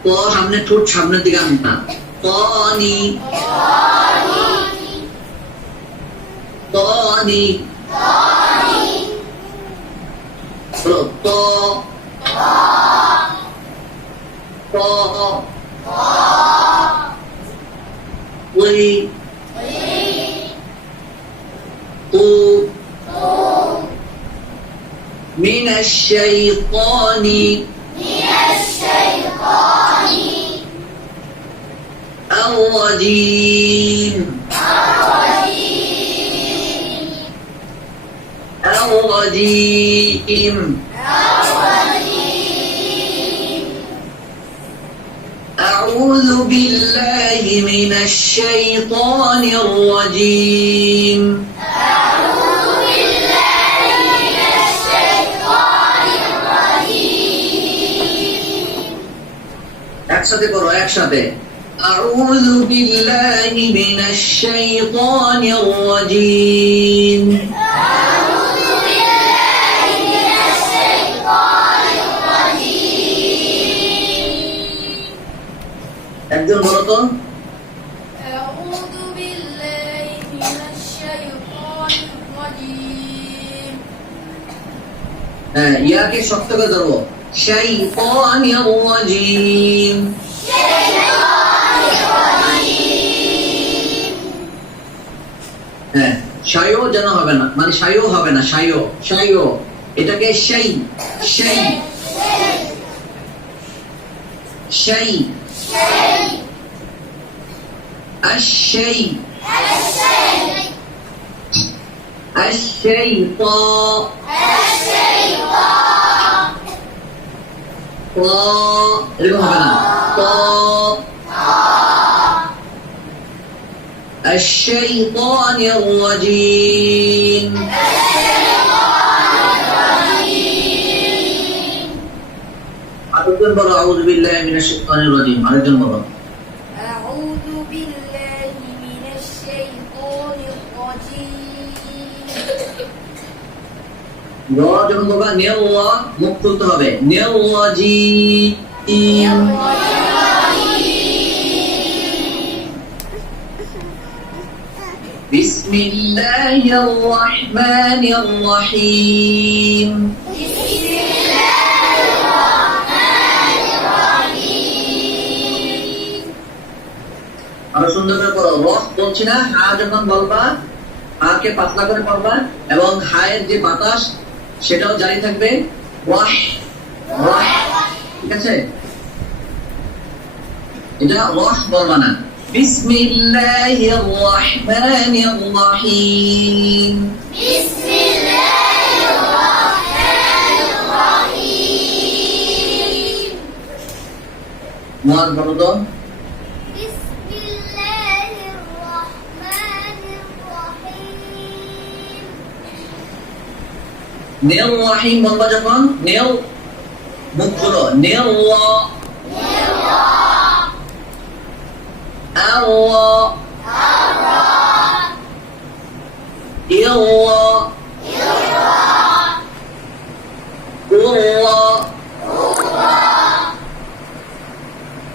ক সামনে ঠোঁট সামনের দিকে আনবা কনি কনি ত ত ওই তো من الشيطان الرجيم الرجيم أعوذ بالله من الشيطان الرجيم একসাথে করো একসাথে أعوذ بالله من الشيطان الرجيم একজন বলো তো أعوذ بالله من الشيطان الرجيم হ্যাঁ ইয়াকে শক্ত করে ধরো শাইতান রাজিম হ্যাঁ শায়ও যেন হবে না মানে শায়ও হবে না শায়ও শায়ও এটাকে শাই শাই শাই الشيء الشيطان এরকম হবে না الشيطان الرجيم আরেকজন বলো আউযু বিল্লাহি মিনাশ শাইতানির রাজিম আরেকজন বলো أعوذ بالله من الشيطان الرجيم র যখন বলবা নেওয়া মুখ খুলতে হবে নেওয়াজিম بسم الله الرحمن الرحيم আরো সুন্দর করে পড়ো রহ বলছি না হা যখন বলবা হাকে পাতলা করে পড়বা এবং হায়ের যে বাতাস সেটাও জারি থাকবে ওয়াহ ওয়াহ ঠিক আছে এটা রহ বলবা না বিসমিল্লাহির রহমানির রহিম বিসমিল্লাহির রহমানির রহিম মুয়াজ বলো তো বিসমিল্লাহির রহমানির রহিম নেল রহিম বলবা যখন নেল মুখ খুলো নেল الله الله الله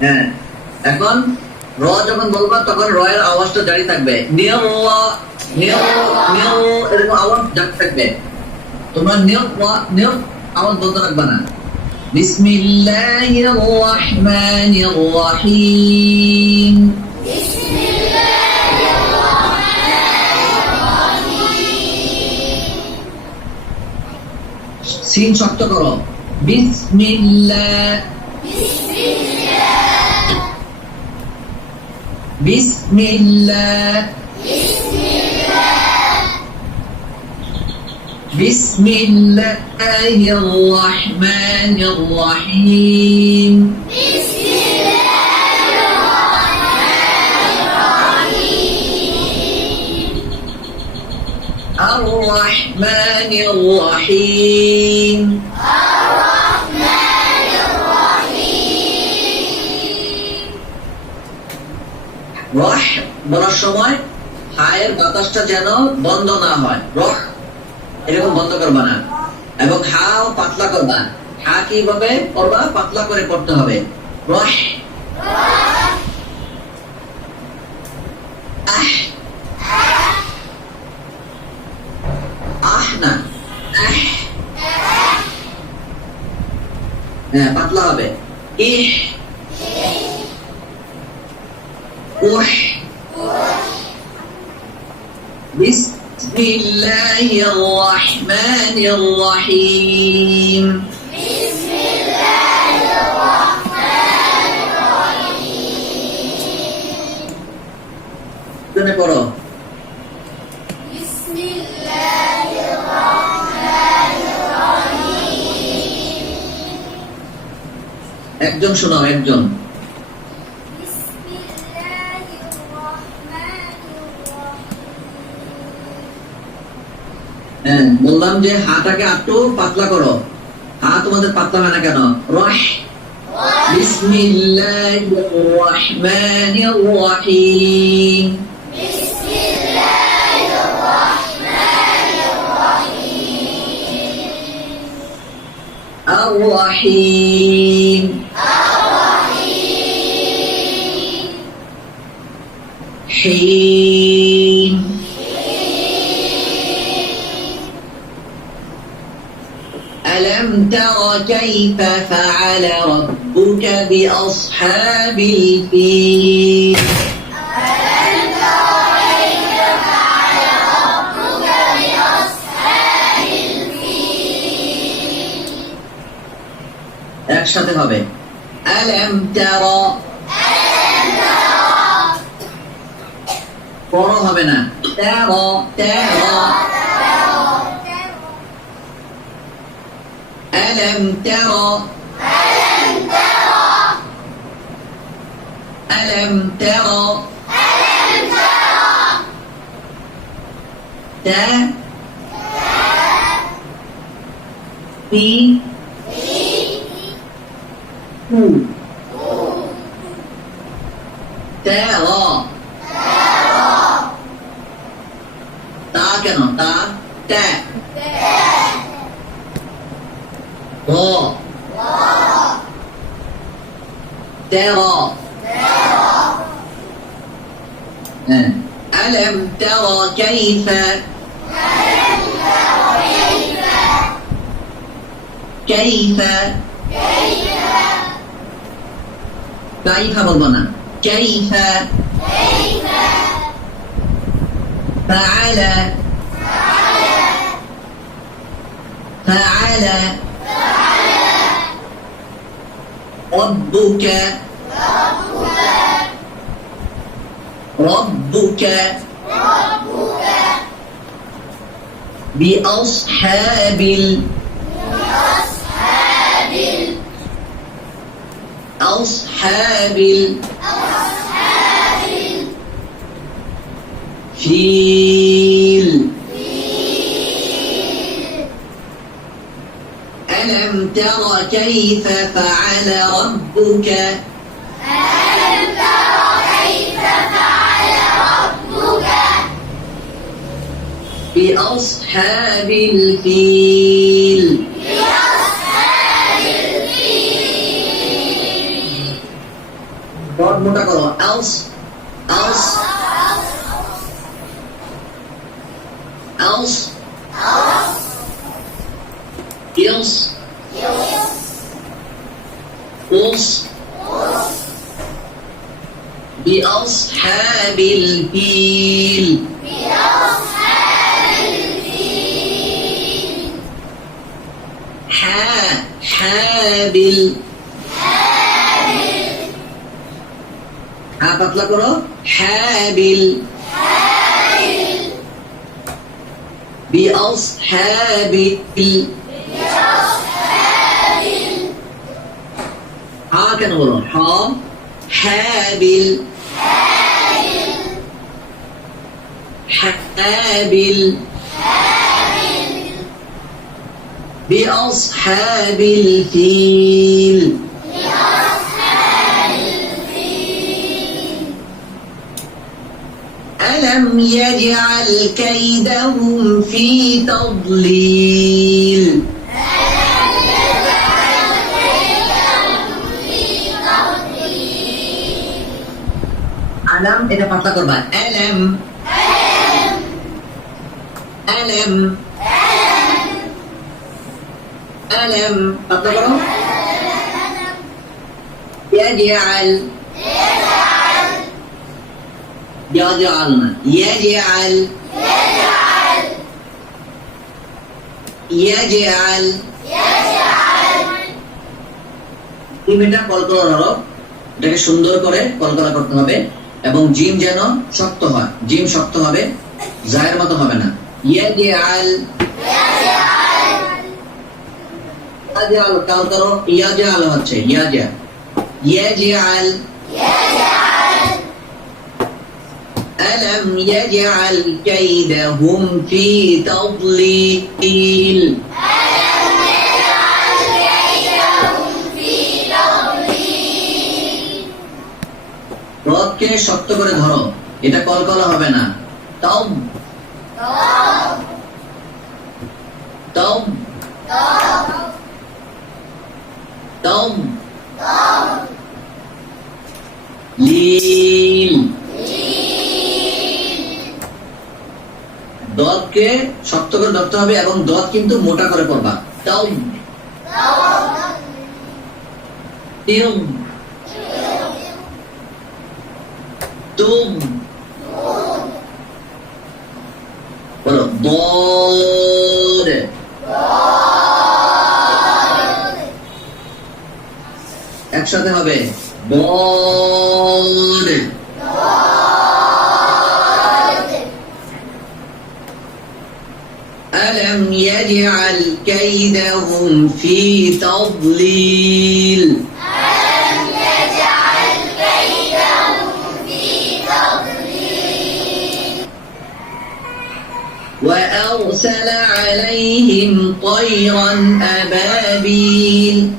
হ্যাঁ এখন র যখন বলবা তখন র এর আওয়াজটা জারি থাকবে নিয়াল্লাহ নিয়াল নিয়াল এরকম আওয়াজ জারি থাকবে তোমরা নিয়াল নিয়াল আওয়াজ বলতে রাখবা না বিসমিল্লাহির রহমানির রহিম সিন শক্ত করো বিসমিল্লাহ বিসমিল্লাহ বিসমিল্লাহির রহমানির রহিম الرحمن الرحيم রহ বলার সময় হায়ের বাতাসটা যেন বন্ধ না হয় রহ এরকম বন্ধ করবা না এবং হাও পাতলা করবা হা কিভাবে করবা পাতলা করে পড়তে হবে রহ আহ আহ না আহ হ্যাঁ পাতলা হবে ইহ উহ বিসমিল্লাহির রহমানির রহিম শুনে পড়ো একজন শোনাও একজন হ্যাঁ বললাম যে হাটাকে একটু পাতলা করো হা তোমাদের পাতলা হয় না কেন রহ বিসমিল্লাহির রহমানির রহিম الرحيم حين ألم تر كيف فعل ربك بأصحاب الفيل একসাথে হবে আলাম তারা পড়ো হবে না তারা তারা আলাম তারা আলাম তারা তা তি ترى تا কেন তা তা را ترى ألم تر كيف كيف كيف بلبنا كيف فعل فعل ربك ربك بأصحاب أصحاب الفيل ألم تر كيف فعل ربك بأصحاب الفيل बहुत मोटा करो else else else else us بأصحاب الفيل حابل পাতলা করো حابل بأصحاب হা কেন বলো حابل حابل بأصحاب الفيل ألم يجعل كيدهم في تضليل আলাম এটা পাতলা করবা আলাম আলাম আলাম পাতলা করো يجعل يجعلنا يجعل يجعل এটা কলকলা হরফ এটাকে সুন্দর করে কলকলা করতে হবে এবং জিম যেন শক্ত হয় জিম শক্ত হবে জায়ের মতো হবে না ইয়াজআল ইয়াজআল কাল করো ইয়াজআল হচ্ছে ইয়াজআল ইয়াজআল ألم يجعل كيدهم في تضليل রদকে শক্ত করে ধরো এটা কলকলা হবে না তব তব তব লীল দদকে শক্ত করে ধরতে হবে এবং দদ কিন্তু মোটা করে পড়বা তব তিম তুম বলো দদ একসাথে হবে দদ ألم يجعل كيدهم في تضليل وأرسل عليهم طيرا أبابيل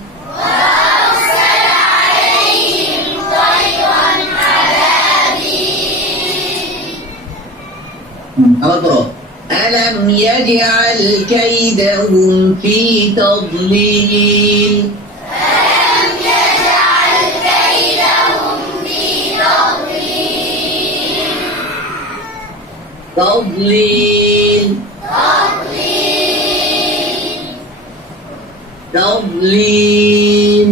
ألم يجعل كيدهم في تضليل تضليل تضليل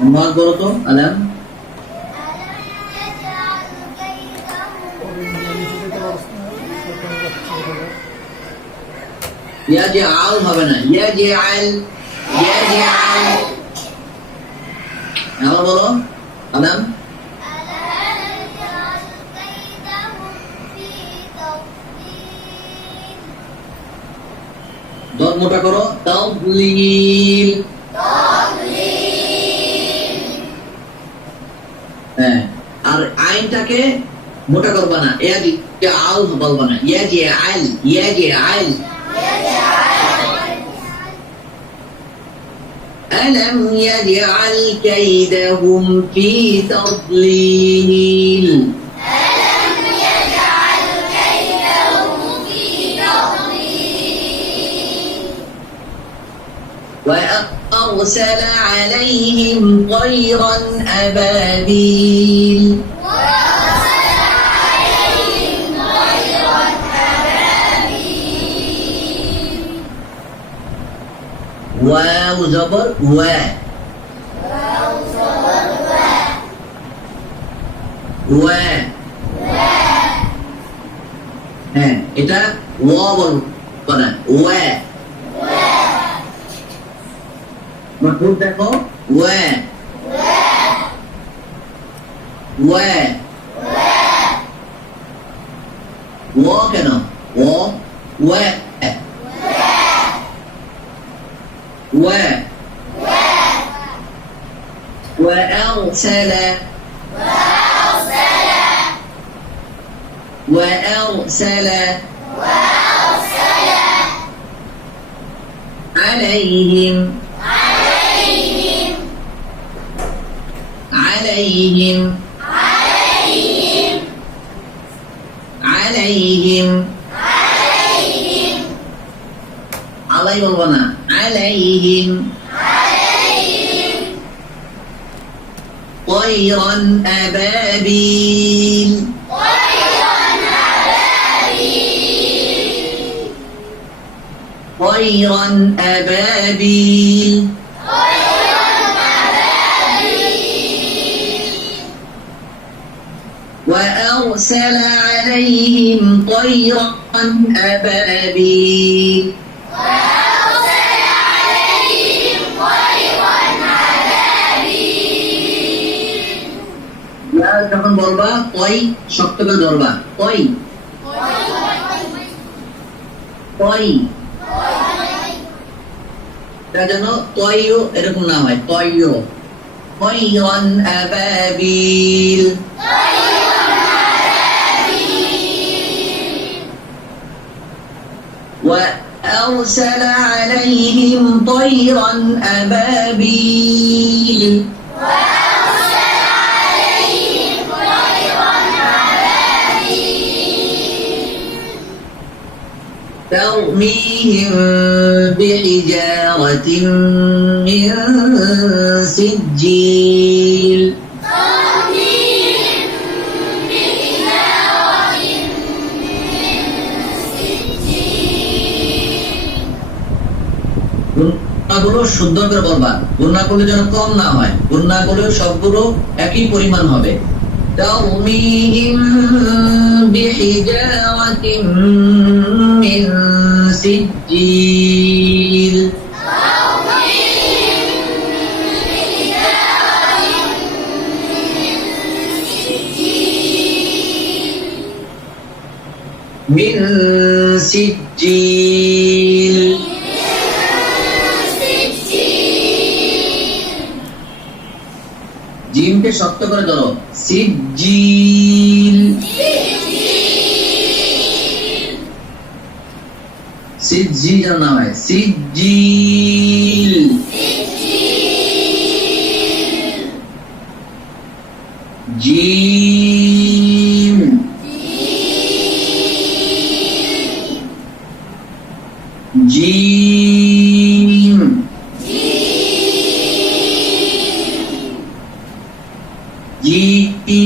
ما قلتوا ألم يجعل হবে না يجعل يجعل আবার বলো আলাম দত মোটা করো তাদলিল হ্যাঁ আর আইনটাকে মোটা করবা না ইয়াজআল বলবা না ইয়াজআল ইয়াজআল ألم يجعل كيدهم في تضليل وأرسل عليهم طيرا أبابيل واو زبر وا وا হ্যাঁ এটা ওয়া বলবো না ওয়া মতলব দেখো ওয়া ওয়া ওয়া কেন ওয়া ওয়া وأرسل عليهم علي বলবো না عليهم طيرا أبابيل طيرا أبابيل وأرسل عليهم طيرا أبابيل যখন বলবা তই শক্ত করে ধরবা তই তই এটা যেন তইও এরকম না হয় তইও তইরন আবাবিল وأرسل عليهم طيرا أبابيل ترميهم بحجارة من سجيل গুণাগুলো শুদ্ধ করে বলবা গুণাগুলো যেন কম না হয় গুণাগুলো সবগুলো একই পরিমাণ হবে ترميهم بحجارة من سجيل من سجيل জিমকে শক্ত করে ধরো সিজিল সিজিল যেন না হয় সিজিল জিম জিম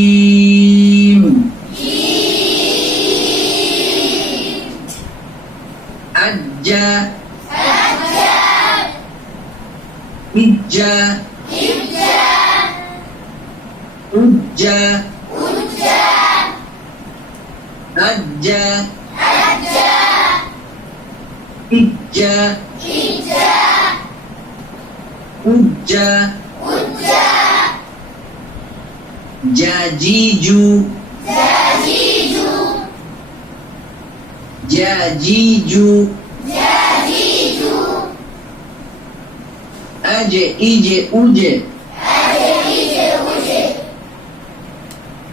جيم أجا إجا أجا أجا إجا أجا جاجيجو جاجيجو أجي إيجي أوجي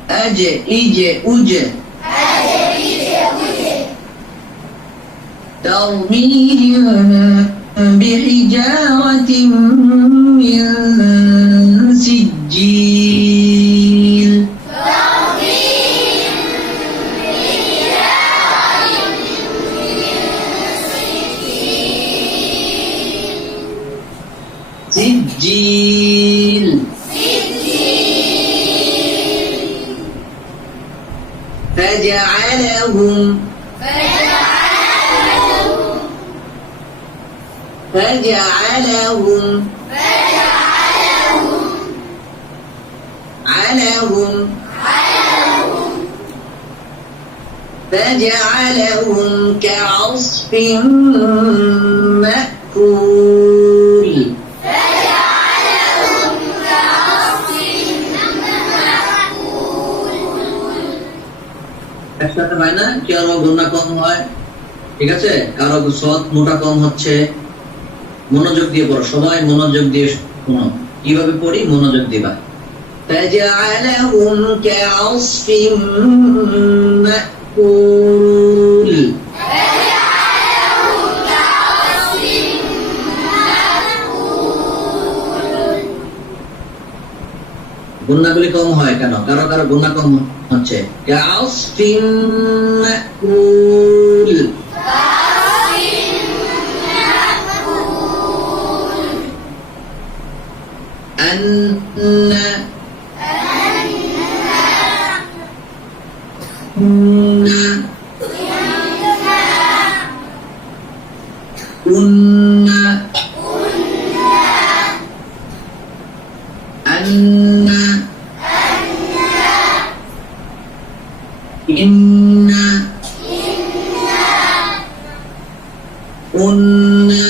أجي إيجي أوجي ترميهم بحجارة من سجيل سجيل فجعلهم فجعلهم كعصف مأكول একসাথে হয় না কারো গুণা কম হয় ঠিক আছে কারো সৎ মোটা কম হচ্ছে মনোযোগ দিয়ে পড়ো সবাই মনোযোগ দিয়ে শোনো কিভাবে পড়ি মনোযোগ দিবা فجعلهم كعصف مأكول গুণাগুলি কম হয় কেন কারো কারো গুণা কম হচ্ছে كعصف مأكول أن ইন্না উন্না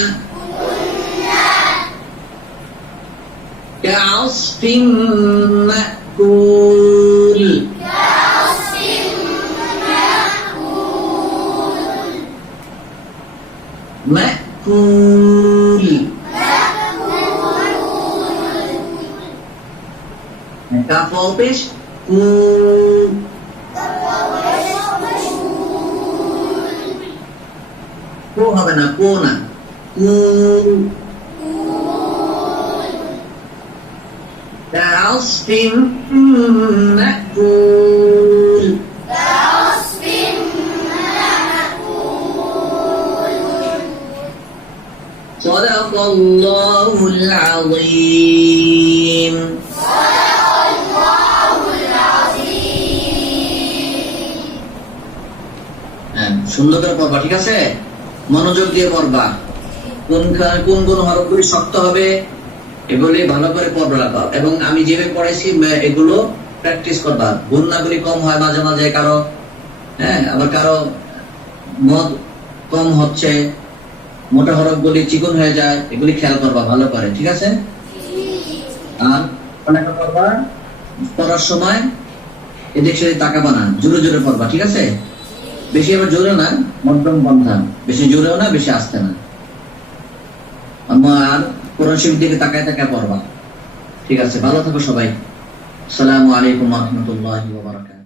কাসফিন মাকুল মাকুল কাফ পেশ কু কু হবে না কু না কু কাসফিন মাকুল صدق الله العظيم সুন্দর করে পড়বা, ঠিক আছে? মনোযোগ দিয়ে পড়বা। কোন কোন হরফগুলি শক্ত হবে এগুলি ভালো করে পড়বা, এবং আমি যেভাবে পড়াইছি এগুলো প্র্যাকটিস করবা। গুণনাগুলি কম হয় মাঝে মাঝে কারো, হ্যাঁ, আবার কারো মদ কম হচ্ছে, মোটা হরফগুলি চিকন হয়ে যায়, এগুলি খেয়াল করবা ভালো করে, ঠিক আছে? আর পড়ালেখা করবা, পড়ার সময় এদিক সেদিক তাকাবা না, জোরে জোরে পড়বা, ঠিক আছে? বেশি আবার জোরে না, মধ্যম পন্থা, বেশি জোরেও না, বেশি আস্তে না। আর কোরআন শরীফ দিকে তাকায় তাকায় পড়বা, ঠিক আছে? ভালো থাকো সবাই। আসসালামু আলাইকুম ওয়া রাহমাতুল্লাহি ওয়া বারাকাতুহু।